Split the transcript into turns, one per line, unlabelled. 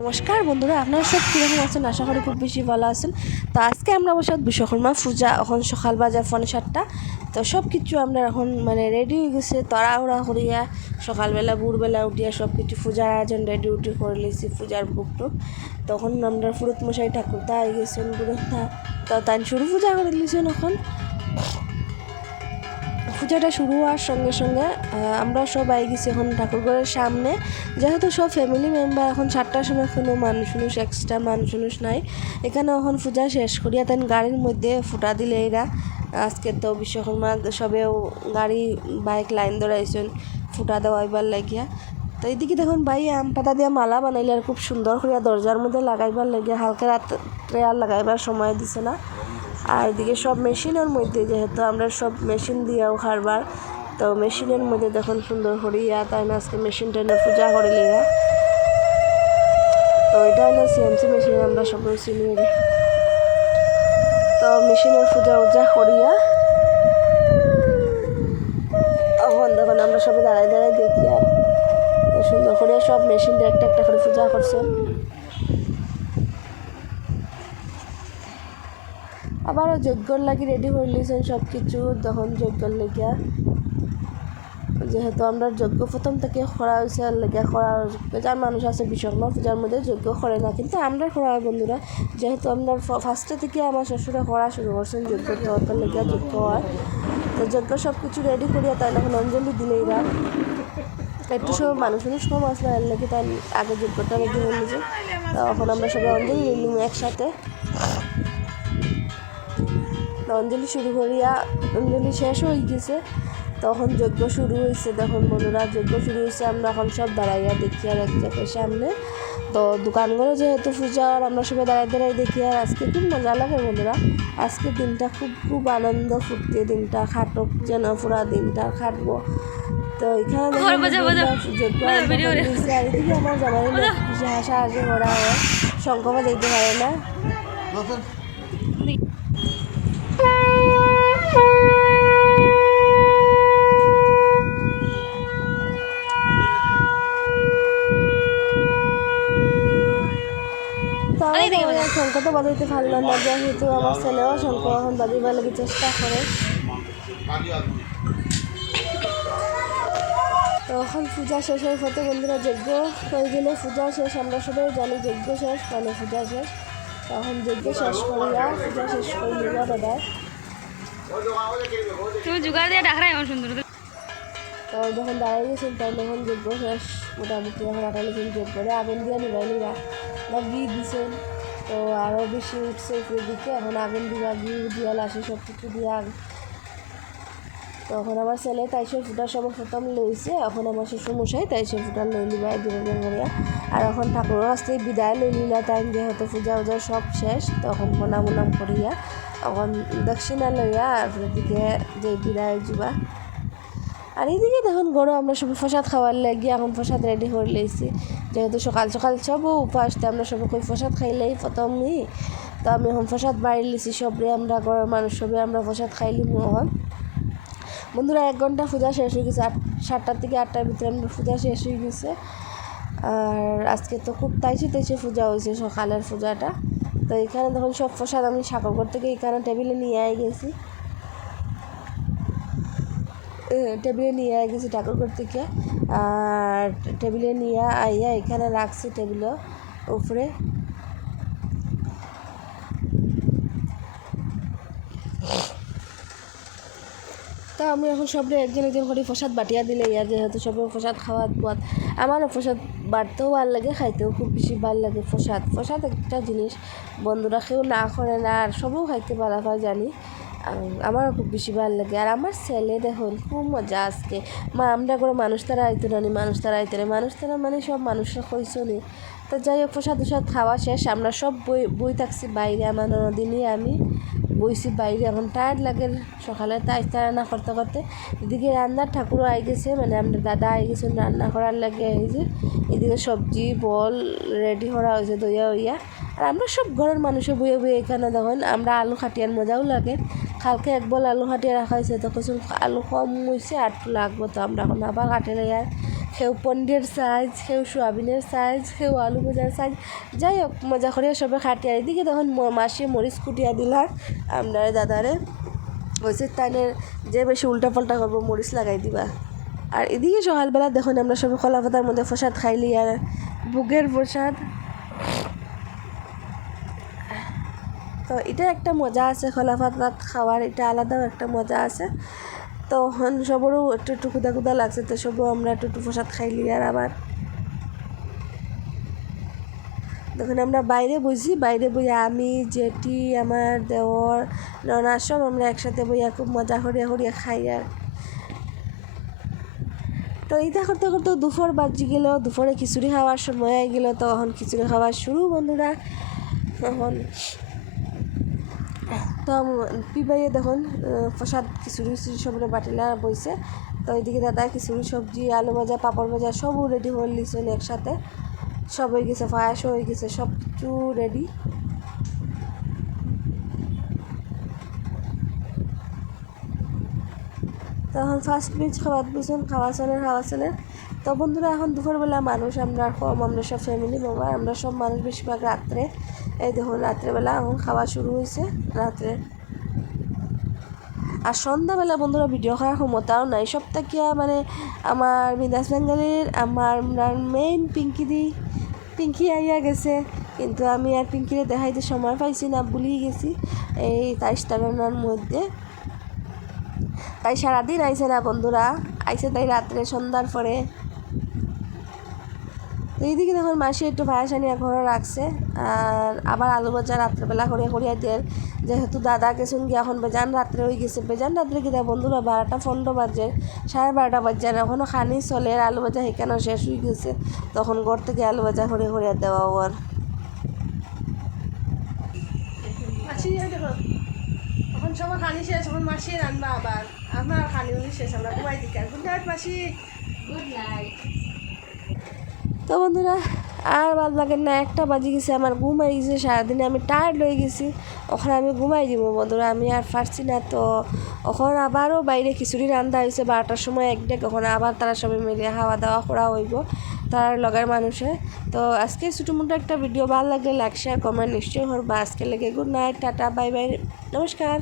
নমস্কার বন্ধুরা, আপনারা সব কীরকম আছেন? আশা করি খুব বেশি ভালো আছেন। তো আজকে আমরা বসে বিশ্বকর্মা পূজা, এখন সকাল বাজার ফোনে সাতটা। তো সব কিছু আমরা এখন মানে রেডি হয়ে গেছে তড়াউড়া করিয়া, সকালবেলা, ভোরবেলা উঠিয়া সব কিছু পূজার আয়োজন রেডি উঠি করে লিছি পূজার বুক টুক তখন আমরা ফুরুত মশাই ঠাকুর তা হয়ে গেছেন বুড়োটা তো তাই শুরু পূজা করে লিছেন এখন। পূজাটা শুরু হওয়ার সঙ্গে সঙ্গে আমরা সব আই গেছি এখন ঠাকুরঘরের সামনে। যেহেতু সব ফ্যামিলি মেম্বার এখন সাতটার সময় কোনো মানুষ মানুষ এক্সট্রা মানুষ মানুষ নাই। এখানে এখন পূজা শেষ করিয়া তেন গাড়ির মধ্যে ফুটা দিলে এরা। আজকে তো বিশ্বকর্মা সবেও গাড়ি বাইক লাইন ধরাইছেন, ফুটা দেওয়াইবার লাগিয়া। তো এইদিকে দেখুন ভাই, আম পাতা দিয়া মালা বানাইলে আর খুব সুন্দর করিয়া দরজার মধ্যে লাগাইবার লাগিয়া, হালকা রাত্রে আর লাগাইবার সময় দিছে না। আর এদিকে সব মেশিনের মধ্যে যেহেতু আমরা সব মেশিন দিয়েও খারবার তো মেশিনের মধ্যে দেখুন সুন্দর করিয়া তাই না? আজকে মেশিন টেনে পূজা করিলিয়া তো এটা হলো সিএমসি মেশিন, আমরা সব চিনি। তো মেশিনের পূজা উজা করিয়া এখন দেখুন আমরা সবাই দাঁড়ায় দাঁড়ায় দেখি আর। সুন্দর করে সব মেশিনটা একটা একটা করে পূজা করছেন। আবারও যজ্ঞর লাগি রেডি হয়ে লিছেন সব কিছু তখন যজ্ঞর লেগিয়া, যেহেতু আমরা যজ্ঞ প্রথম থেকে খরা হয়েছে আর লেগে করা যার মানুষ আছে বিশ্বকর্মা পূজার মধ্যে যজ্ঞ করে না। কিন্তু আমরা করা হয় বন্ধুরা, যেহেতু আমরা ফার্স্টে থেকে আমার শ্বশুরে করা শুরু করছেন, যজ্ঞ তো লেগে যজ্ঞ হয়। তো যজ্ঞ সব কিছু রেডি করিয়া তাই এখন অঞ্জলি দিলেই এরা। একটু সময় মানুষ মানুষ কম আসলে এর লেগে তাই আগে যজ্ঞটা রেডি হয়ে নিয়েছে। এখন আমরা সবাই অঞ্জলি নিলাম একসাথে। অঞ্জলি শুরু করিয়া অঞ্জলি শেষ হয়ে গেছে। তখন যজ্ঞ শুরু হয়েছে তখন বন্ধুরা যজ্ঞ শুরু হয়েছে আমরা এখন সব দাঁড়াইয়া দেখি আর এক জায়গায় সামনে। তো দোকানগুলো যেহেতু পূজা আর আমরা সবাই দাঁড়াই দাঁড়াই দেখি। আর আজকে খুব মজা লাগে বন্ধুরা। আজকে দিনটা খুব খুব আনন্দ ফুর্তি দিনটা। খাটক যেন পুরা দিনটা খাটবো। তো এখানে এদিকে আমার জামাই সাহায্য করা হয়। শঙ্খ বাজাইতে পারে না তো আমার শঙ্খ তো বাজাইতে পারল না যেহেতু আমার ছেলেও শঙ্খ এখন বাজাইবার লাগে চেষ্টা করে। তো এখন পূজা শেষ হয়ে ফতে বন্ধুরা যজ্ঞ হয়ে গেলে পূজা শেষ আমরা সবাই জানি যজ্ঞ শেষ মানে পূজা শেষ। তখন যজ্ঞ শেষ করিয়া পূজা শেষ করে নিবা দাদা।
তুমি জোগাড় দিয়ে ডাকরা এমন সুন্দর
তো যখন দাঁড়িয়ে গেছেন তখন যখন যজ্ঞ শেষ মোটামুটি এখন আটাইলেছেন যোগ করে আগুন দিয়ে নিবাই নিবা বা ঘি দিছেন। তো আরও বেশি উঠছে উপরের দিকে এখন আগুন দিবা, ঘি দিয়া সব কিছু দিয়া তখন আমার ছেলে তাইশে ফুটা সব প্রথম লইছে। এখন আমার শ্বশুরমশাই তাইশে ফুটা লই লিবা দুজন করিয়া আর এখন ঠাকুরের কাছ থেকে বিদায় লই লিলা টাইম যেহেতু পূজা উজা সব শেষ তখন প্রণাম করিয়া। তখন দক্ষিণা লইয়া আর দিকে যে বিদায় যাবা আর এইদিকে দেখুন, গরু আমরা সবাই প্রসাদ খাওয়ার লাগি এখন প্রসাদ রেডি করে লইছি। যেহেতু সকাল সকাল সব উপাস, তো আমরা সবাই কই প্রসাদ খাইলেই প্রথমই। তো আমি এখন প্রসাদ বাড়ি লিছি সবরে আমরা ঘরের মানুষ, সবে আমরা প্রসাদ খাইলি এখন। বন্ধুরা, এক ঘণ্টা পূজা শেষ হয়ে গেছে, আট সাতটার থেকে আটটার ভিতরে আমরা পূজা শেষ হয়ে গেছে। আর আজকে তো খুব তাইছে তাইছে পূজা হয়েছে, সকালের পূজাটা। তো এখানে তখন সব প্রসাদ আমি সাগরগড় থেকে এখানে টেবিলে নিয়ে আই গেছি। টেবিলে নিয়ে গেছি ঠাকুরঘর থেকে। আর টেবিলে নিয়ে আইয়া এখানে রাখছি টেবিলের উপরে। তা আমি এখন সবরে একজন একজন করে প্রসাদ বাটিয়া দিলে, ইয়া যেহেতু সবে প্রসাদ খাওয়াত পাত আমারও প্রসাদ বাড়তেও ভালো লাগে, খাইতেও খুব বেশি ভালো লাগে প্রসাদ। প্রসাদ একটা জিনিস, বন্ধুরা কেউ না করে না, আর সবও খাইতে ভালো হয় জানি। আমারও খুব বেশি ভালো লাগে। আর আমার ছেলে দেখুন খুব মজা আজকে। মা আমরা করে মানুষ তারা আইতো না নি, মানুষ তারা আইতো না মানুষ তারা মানে সব মানুষরা কইছো নি। তো যাই হোক প্রসাদ উসাদ খাওয়া শেষ। আমরা সব বই বই থাকছি বাইরে আমার নদিনই আমি। বইছি বাইরে, এখন টায়ার্ড লাগে সকালে তাই তারা না করতে করতে এদিকে রান্নার ঠাকুরও আই গেছে মানে আমাদের দাদা আই গেছে রান্না করার লাগে যে এদিকে সবজি, বল, রেডি করা হয়েছে দইয়া হইয়া আর আমরা সব ঘরের মানুষে বইয়ে বইয়ে এখানে দেখুন, আমরা আলু খাটিয়ার মজাও লাগে। কালকে এক বল আলু খাটিয়ে রাখা হয়েছে, তো কিছু আলু কম হয়েছে আর লাগবো, তো আমরা এখন আবার কাটে আর সেও পন্ডের সাইজ সেও সোয়াবিনের সাইজ সেও আলু ভাজার সাইজ যাই হোক, মজা করে সবে খাটিয়া এদিকে তখন মাসি মরিচ কুটিয়া দিলার আমরা দাদারে। হয়েছে তাইনের যে বেশি উল্টা পাল্টা করব, মরিচ লাগাই দিবা। আর এদিকে সকালবেলা দেখুন আমরা সবাই কলা পাতার মধ্যে প্রসাদ খাইলি আর বুকের প্রসাদ। তো এটা একটা মজা আছে খোলা ভাত খাওয়ার, এটা আলাদাও একটা মজা আছে। তো সবরও একটু একটু কুদা কুদা লাগছে, তো সবও আমরা একটু একটু প্রসাদ খাইলি আর আবার তখন আমরা বাইরে বসি বাইরে বইয়া আমি, জেঠি, আমার দেওর, ননা সব আমরা একসাথে বইয়া খুব মজা করিয়া করিয়া খাই আর। তো এইটা করতে করতে দুপুর বাজি গেল, দুপুরে খিচুড়ি খাওয়ার সময় গেল, তখন খিচুড়ি খাওয়া শুরু বন্ধুরা। তখন তো পিপাইয়ে দেখুন প্রসাদ খিচুড়ি খিচুড়ি সব বাটিলা বইছে। তো এদিকে দাদা খিচুড়ি সবজি, আলু ভাজা, পাপড় ভাজা সবও রেডি হয়ে লিছেন একসাথে। সব হয়ে গেছে, পায়াসও হয়ে গেছে সব কিছু রেডি তখন ফার্স্ট বেঞ্চ খাওয়া বুঝুন খাওয়া চলের খাওয়া চলের তো বন্ধুরা, এখন দুপুরবেলা মানুষ, আমরা কম, আমরা সব ফ্যামিলি মেম্বার আমরা সব মানুষ বেশিরভাগ রাত্রে। এই দেখুন, রাত্রেবেলা এখন খাওয়া শুরু হয়েছে, রাত্রে। আর সন্ধ্যাবেলা বন্ধুরা ভিডিও করার ক্ষমতাও নাই। থাকিয়া মানে আমার বিন্দাস বেঙ্গলির আমার মেইন পিঙ্কি দি পিঙ্কি আইয়া গেছে। কিন্তু আমি আর পিঙ্কিরে দেখাইতে সময় পাইছি না ভুলিয়ে গেছি। এই তাইশ তারানোর মধ্যে। তাই সারাদিন আইসে না বন্ধুরা। আইছে তাই রাত্রে, সন্ধ্যার পরে। তো এইদিকে দেখুন মাসি একটু ভায়াসা নিয়ে ঘরে রাখছে। আর আবার আলু ভাজা রাত্রেবেলা করিয়া করিয়া দেয় যেহেতু দাদা গেছেন গিয়ে এখন বেজান রাত্রে হয়ে গেছে। বেজান রাত্রে দেয় বন্ধুরা, বারোটা পনেরো বাজে, সাড়ে বারোটা বাজে। আর এখনও খানি চলে, আর আলু ভাজা সেখানেও শেষ হয়ে গেছে। তখন ঘর থেকে আলু ভাজা করিয়া করিয়া দেওয়া ওর। সবার খানি শেষ এখন মাসি রান্না আবার। আমার খানি উনি শেষ আমরা ঘুমাই দিকে। গুড নাইট মাসি। Good night. তো বন্ধুরা আর বাদ লাগে না একটা বাজি গেছে আমার ঘুমাই গেছে সারাদিনে আমি টায়ার্ড হয়ে গেছি। ওখানে আমি ঘুমাই দিব বন্ধুরা আমি আর পারছি না তো ওখানে আবারও বাইরে খিচুড়ি রান্না হয়েছে বারোটার সময় এক ডেক ওখানে আবার তারা সবাই মিলে খাওয়া দাওয়া করা হইব তার লগার মানুষে। তো আজকে ছোটো মোটো একটা ভিডিও ভালো লাগলে লাইক শেয়ার কমেন্ট নিশ্চয়ই করবা। আজকে লেগে good night tata bye bye নমস্কার।